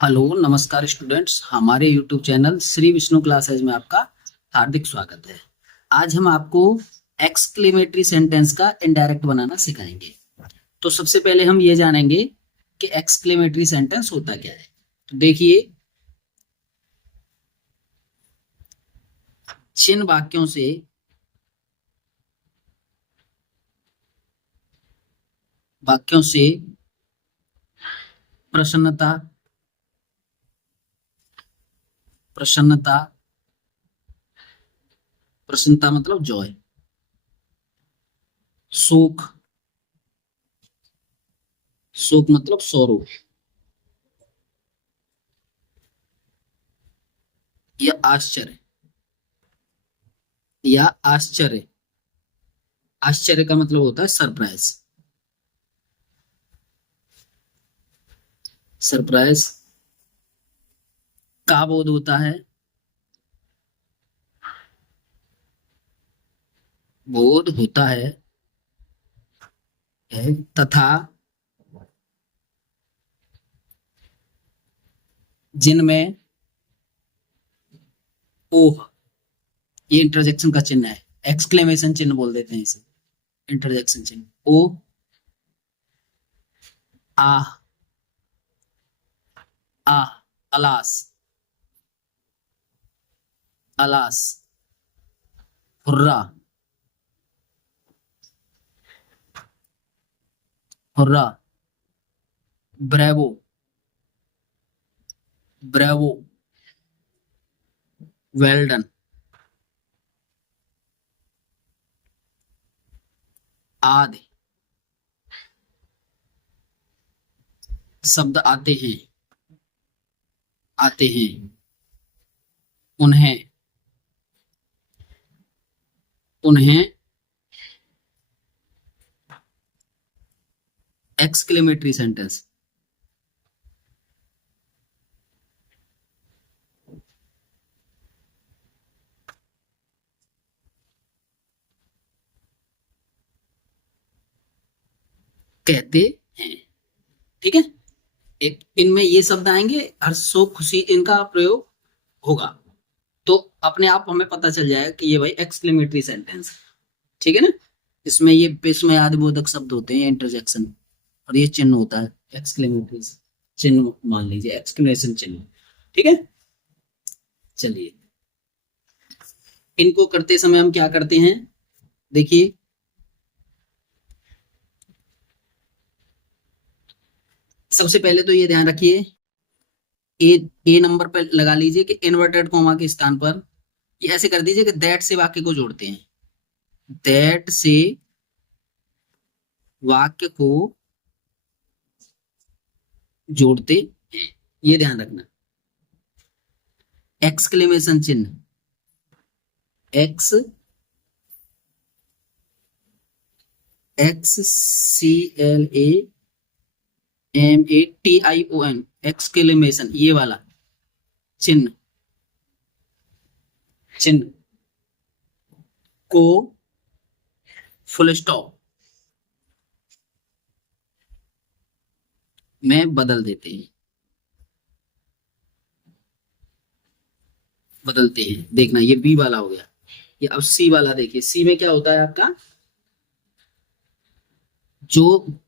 Hello नमस्कार students, हमारे YouTube channel Shri Vishnu classes में आपका हार्दिक स्वागत है। आज हम आपको एक्सक्लेमेटरी सेंटेंस का इनडायरेक्ट बनाना सिखाएंगे। तो सबसे पहले हम ये जानेंगे कि एक्सक्लेमेटरी सेंटेंस होता क्या है। तो देखिए, जिन वाक्यों से प्रसन्नता प्रसन्नता प्रसन्नता मतलब जॉय, सुख सुख मतलब सौरव, या आश्चर्य या आश्चर्य आश्चर्य का मतलब होता है सरप्राइज। सरप्राइज का बोध होता है, बोध होता है तथा जिनमें ओह, ये इंटरजेक्शन का चिन्ह है। एक्सक्लेमेशन चिन्ह बोल देते हैं इसे, इंटरजेक्शन चिन्ह। Oh ah ah, alas alas, hurrah hurrah, bravo bravo, well done, आदि शब्द आते हैं उन्हें उन्हें एक्सक्लेमेटरी सेंटेंस कहते हैं। ठीक है, एक इनमें ये शब्द आएंगे, हर्ष शोक खुशी, इनका प्रयोग होगा। तो अपने आप हमें पता चल जाएगा कि ये भाई एक्सक्लेमेटरी सेंटेंस। ठीक है ना। इसमें आदिबोधक शब्द होते हैं, इंटरजेक्शन, और ये चिन्ह होता है एक्सक्लेमेटरी चिन्ह, मान लीजिए एक्सक्लेमेशन चिन्ह। ठीक है, चलिए इनको करते समय हम क्या करते हैं, देखिए सबसे पहले तो ये ध्यान रखिए, ए ए नंबर पर लगा लीजिए कि इन्वर्टेड कॉमा के स्थान पर ये ऐसे कर दीजिए कि दैट से वाक्य को जोड़ते हैं। दैट से वाक्य को जोड़ते हैं, ये ध्यान रखना। एक्सक्लेमेशन चिन्ह एक्स XCLAMATION, एक्सक्लेमेशन, ये वाला चिन्ह चिन्ह को फुल स्टॉप में बदलते हैं। देखना, ये बी वाला हो गया। ये अब सी वाला देखिए, सी में क्या होता है आपका, जो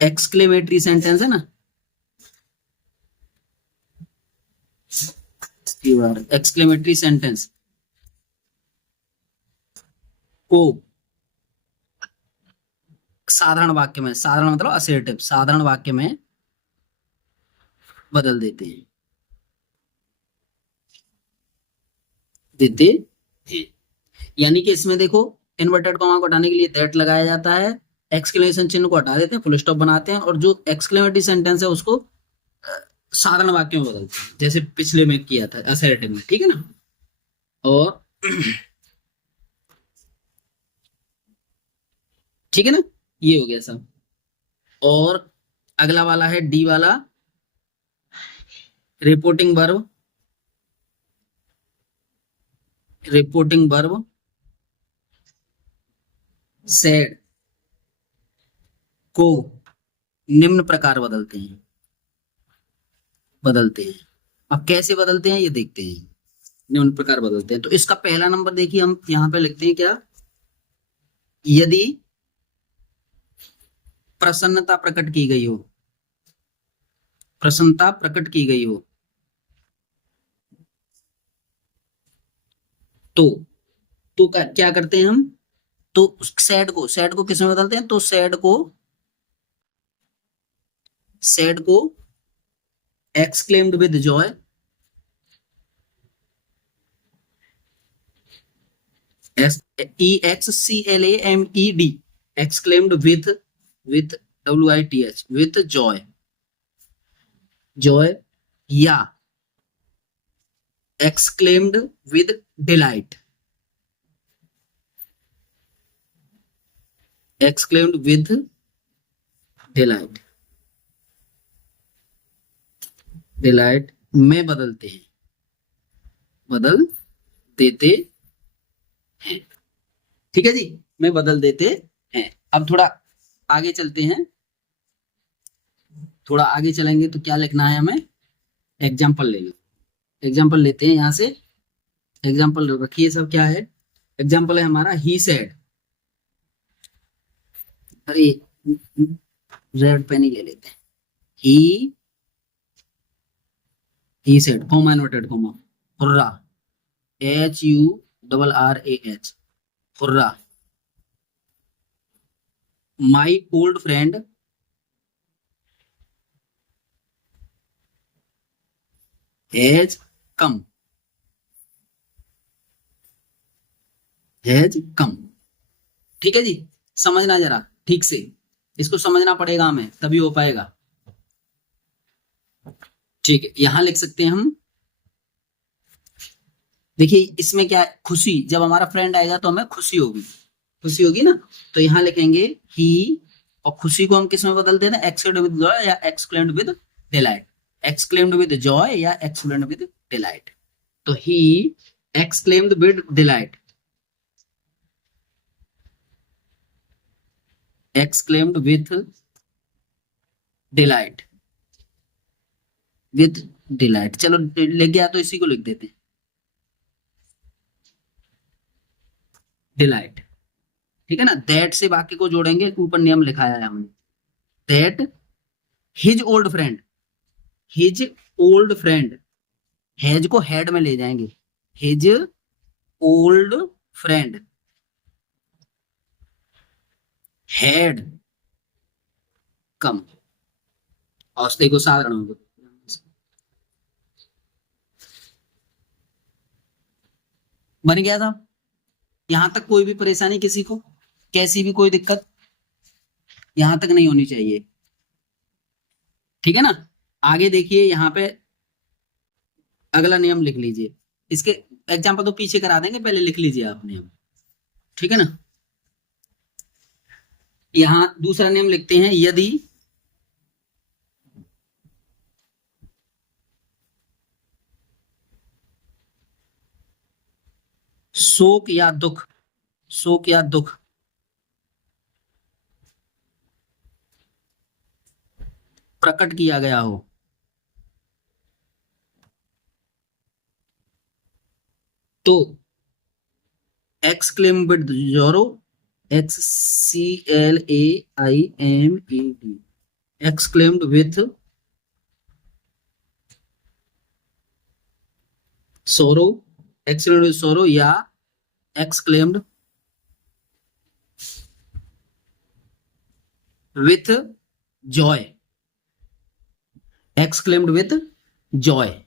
एक्सक्लेमेटरी सेंटेंस है ना, एक्सक्लेमेटरी सेंटेंस को साधारण मतलब असर्टिव, साधारण वाक्य में बदल देते हैं। यानी कि इसमें देखो, इन्वर्टेड कॉमा को हटाने के लिए दैट लगाया जाता है, एक्सक्लेमेशन चिन्ह को हटा देते हैं, फुल स्टॉप बनाते हैं, और जो एक्सक्लेमेटरी सेंटेंस है उसको साधारण वाक्य में बदलते हैं, जैसे पिछले में किया था असर्टिव में। ठीक है ना। और ठीक है ना, ये हो गया सब। और अगला वाला है डी वाला, रिपोर्टिंग वर्ब। सेड को निम्न प्रकार बदलते हैं। अब कैसे बदलते हैं ये देखते हैं। निम्न प्रकार बदलते हैं, तो इसका पहला नंबर देखिए, हम यहां पे लिखते हैं क्या, यदि प्रसन्नता प्रकट की गई हो, प्रसन्नता प्रकट की गई हो, तो क्या करते हैं हम, तो सैड को किस में बदलते हैं, तो सैड को exclaimed with Joy, EXCLAMED, exclaimed with WITH, with joy, या exclaimed with delight, exclaimed with delight में बदल देते हैं। ठीक है जी, में बदल देते हैं। अब थोड़ा आगे चलते हैं, थोड़ा आगे चलेंगे तो क्या लिखना है हमें, एग्जाम्पल लेते हैं यहां से। एग्जाम्पल रखिए सब, क्या है एग्जाम्पल, है हमारा ही सेड, अरे रेड पेन ही ले लेते हैं, he said, comma inverted comma, hurrah, HURRAH, hurrah, my old friend has come, ठीक है जी। समझना जरा ठीक से, इसको समझना पड़ेगा हमें, तभी हो पाएगा। ठीक है, यहां लिख सकते हैं हम, देखिए इसमें क्या है, खुशी, जब हमारा फ्रेंड आएगा तो हमें खुशी होगी ना, तो यहां लिखेंगे ही, और खुशी को हम किस में बदल देना, एक्सक्लेम्ड विद जॉय या exclaimed with delight, exclaimed with Joy या एक्सक्लेम्ड विद डिलाइट, तो he exclaimed with delight, exclaimed with delight, चलो लिख गया तो इसी को लिख देते हैं, डिलाइट, ठीक है ना। दैट से वाक्य को जोड़ेंगे, ऊपर नियम लिखाया है हमने, that his old friend, has को हेड में ले जाएंगे, his old friend had come, और देखो साधारण होगा, बन गया था। यहां तक कोई भी परेशानी किसी को, कैसी भी कोई दिक्कत यहां तक नहीं होनी चाहिए, ठीक है ना। आगे देखिए यहाँ पे अगला नियम लिख लीजिए, इसके एग्जाम्पल तो पीछे करा देंगे, पहले लिख लीजिए आप नियम, ठीक है ना। यहां दूसरा नियम लिखते हैं, यदि शोक या दुख प्रकट किया गया हो, तो एक्सक्लेम विद जोरो, XCLAIMED, exclaimed with sorrow, exclaimed with sorrow या exclaimed with joy, exclaimed with joy,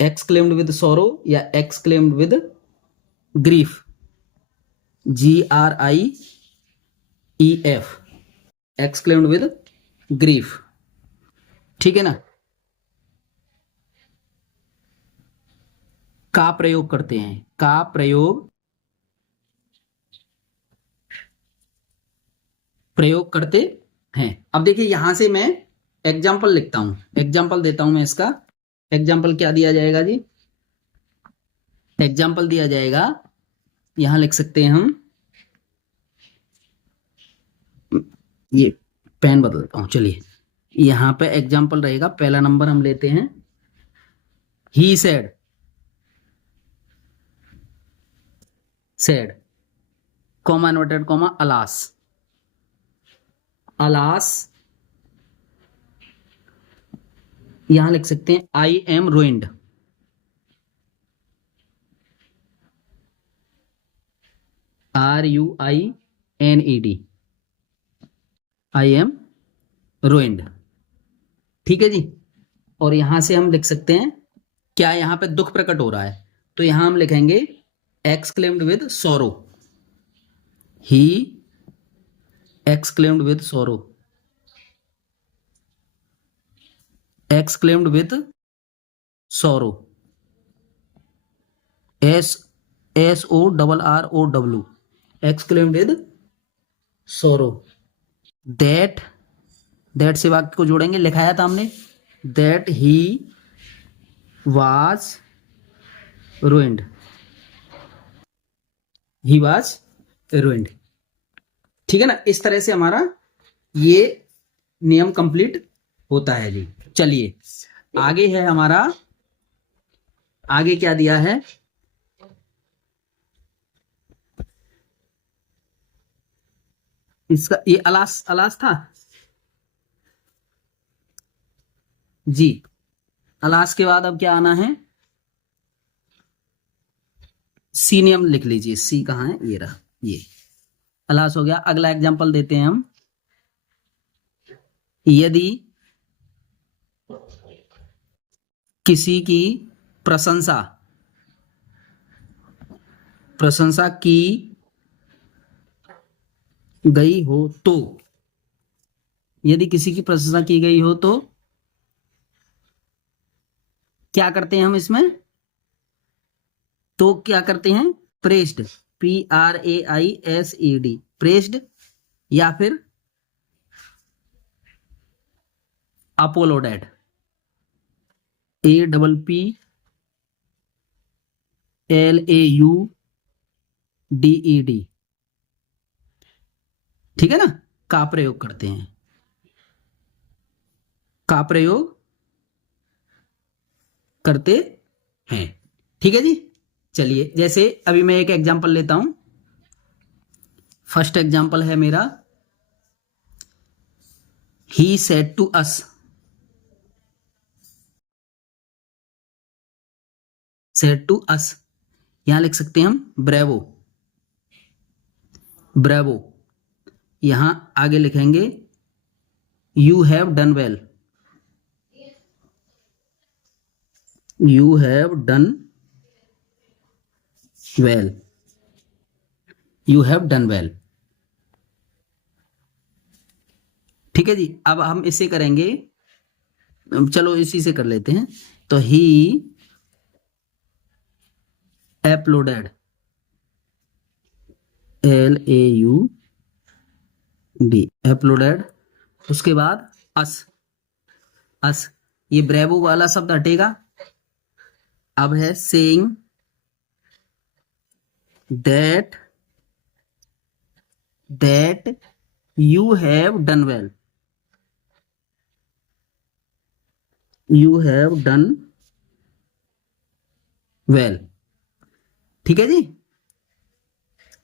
exclaimed with sorrow या exclaimed with grief, GRIEF, exclaimed with grief, ठीक है ना। का प्रयोग करते हैं, का प्रयोग करते हैं। अब देखिए यहां से मैं एग्जाम्पल लिखता हूं, एग्जाम्पल देता हूं मैं इसका। एग्जाम्पल क्या दिया जाएगा जी, एग्जाम्पल दिया जाएगा, यहां लिख सकते हैं हम, ये पेन बदलता हूं, चलिए यहां पे एग्जाम्पल रहेगा। पहला नंबर हम लेते हैं, he said, said comma inverted comma alas, alas यहां लिख सकते हैं I am ruined, RUINED, I am ruined. ठीक है जी। और यहां से हम लिख सकते हैं क्या यहां पे दुख प्रकट हो रहा है, तो यहां हम लिखेंगे एक्सक्लेम्ड विद सोरो, ही एक्सक्लेम्ड विद सोरो, एक्सक्लेम्ड विद सोरो, SORROW, एक्सक्लेम्ड विद सोरो। दैट से वाक्य को जोड़ेंगे, लिखाया था हमने, that he was ruined, he was ruined। ठीक है ना, इस तरह से हमारा ये नियम कंप्लीट होता है जी। चलिए आगे है हमारा, आगे क्या दिया है, इसका ये अलास, अलास था जी। अलास के बाद अब क्या आना है, सी नियम लिख लीजिए। सी कहाँ है, ये रहा, ये अलास हो गया। अगला एग्जांपल देते हैं हम, यदि किसी की प्रशंसा, प्रशंसा की गई हो तो, यदि किसी की प्रशंसा की गई हो तो क्या करते हैं हम इसमें, तो क्या करते हैं, प्रेस्ड, PRAISED, प्रेस्ड, या फिर अपोलोडेड, APPLAUDED। ठीक है ना, का प्रयोग करते हैं, का प्रयोग करते हैं। ठीक है जी। चलिए जैसे अभी मैं एक एग्जांपल लेता हूं, फर्स्ट एग्जांपल है मेरा, he said to us, said to us, यहां लिख सकते हैं हम ब्रेवो, ब्रेवो। यहां आगे लिखेंगे you have done well, you have done well, you have done well. ठीक है जी। अब हम इसे करेंगे, चलो इसी से कर लेते हैं। तो ही अपलोडेड, LAUD, अपलोडेड। उसके बाद अस, अस, ये ब्रेवो वाला शब्द हटेगा, अब है saying that, that you have done well, you have done well. ठीक है जी।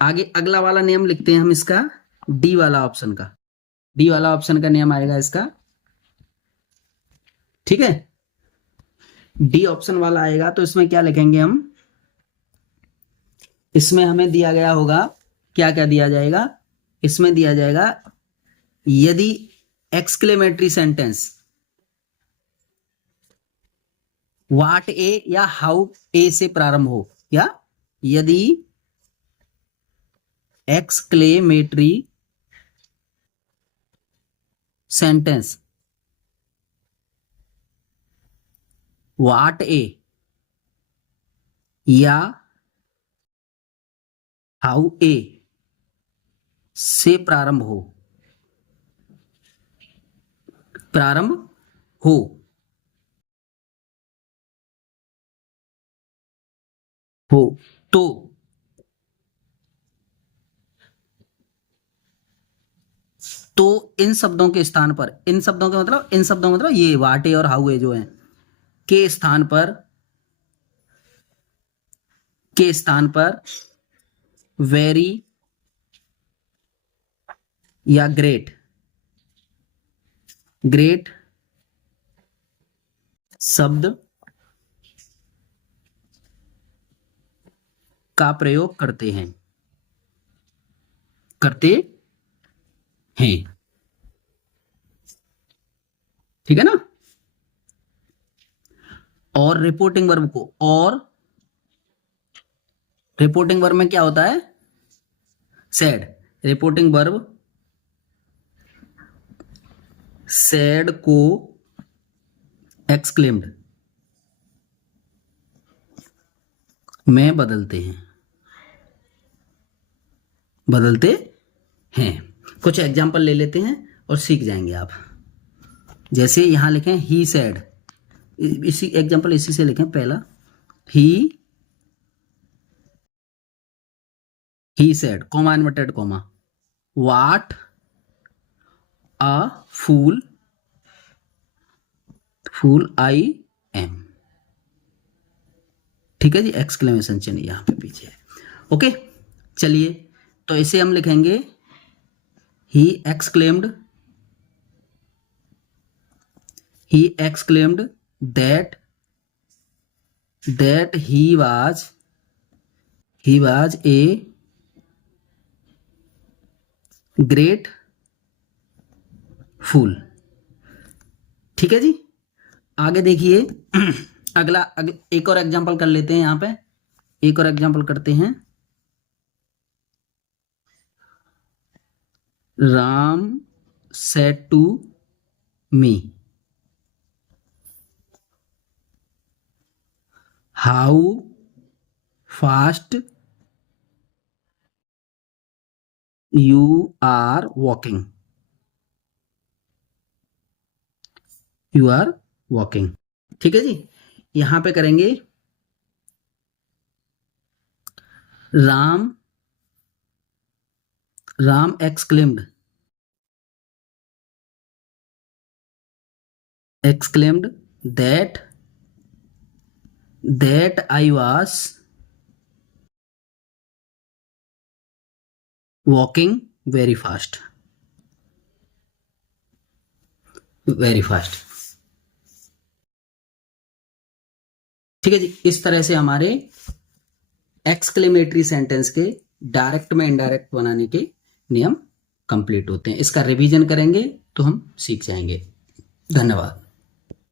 आगे अगला वाला नियम लिखते हैं हम इसका, डी वाला ऑप्शन का, डी वाला ऑप्शन का नियम आएगा इसका। ठीक है, डी ऑप्शन वाला आएगा तो इसमें क्या लिखेंगे हम, इसमें हमें दिया गया होगा, क्या क्या दिया जाएगा, इसमें दिया जाएगा यदि एक्सक्लेमेटरी सेंटेंस व्हाट ए या हाउ ए से प्रारंभ हो, या यदि एक्सक्लेमेटरी सेंटेंस व्हाट ए या हाउ ए से प्रारंभ हो, प्रारंभ हो, हो तो इन शब्दों के स्थान पर, इन शब्दों का मतलब, इन शब्दों का मतलब ये व्हाट ए और हाउ ए जो है के स्थान पर वेरी या ग्रेट शब्द का प्रयोग करते हैं ठीक है ना। और रिपोर्टिंग वर्ब में क्या होता है, सैड। रिपोर्टिंग वर्ब सैड को एक्सक्लेम्ड में बदलते हैं। कुछ एग्जाम्पल ले लेते हैं और सीख जाएंगे आप। जैसे यहां लिखें ही सैड, इसी एग्जाम्पल इसी से लिखें। पहला he said, comma inverted comma, what a fool I am. ठीक है जी, एक्सक्लेमेशन चिन्ह यहां पे पीछे है। ओके, चलिए तो इसे हम लिखेंगे he exclaimed that he was a great fool। ठीक है जी, आगे देखिए। अगला एक और एग्जांपल कर लेते हैं। यहां पे एक और एग्जांपल करते हैं। Ram said to me, how fast you are walking। ठीक है जी, यहां पे करेंगे Ram exclaimed that I was walking very fast। ठीक है जी, इस तरह से हमारे एक्सक्लेमेटरी सेंटेंस के डायरेक्ट में इनडायरेक्ट बनाने के नियम कंप्लीट होते हैं। इसका रिवीजन करेंगे तो हम सीख जाएंगे। धन्यवाद।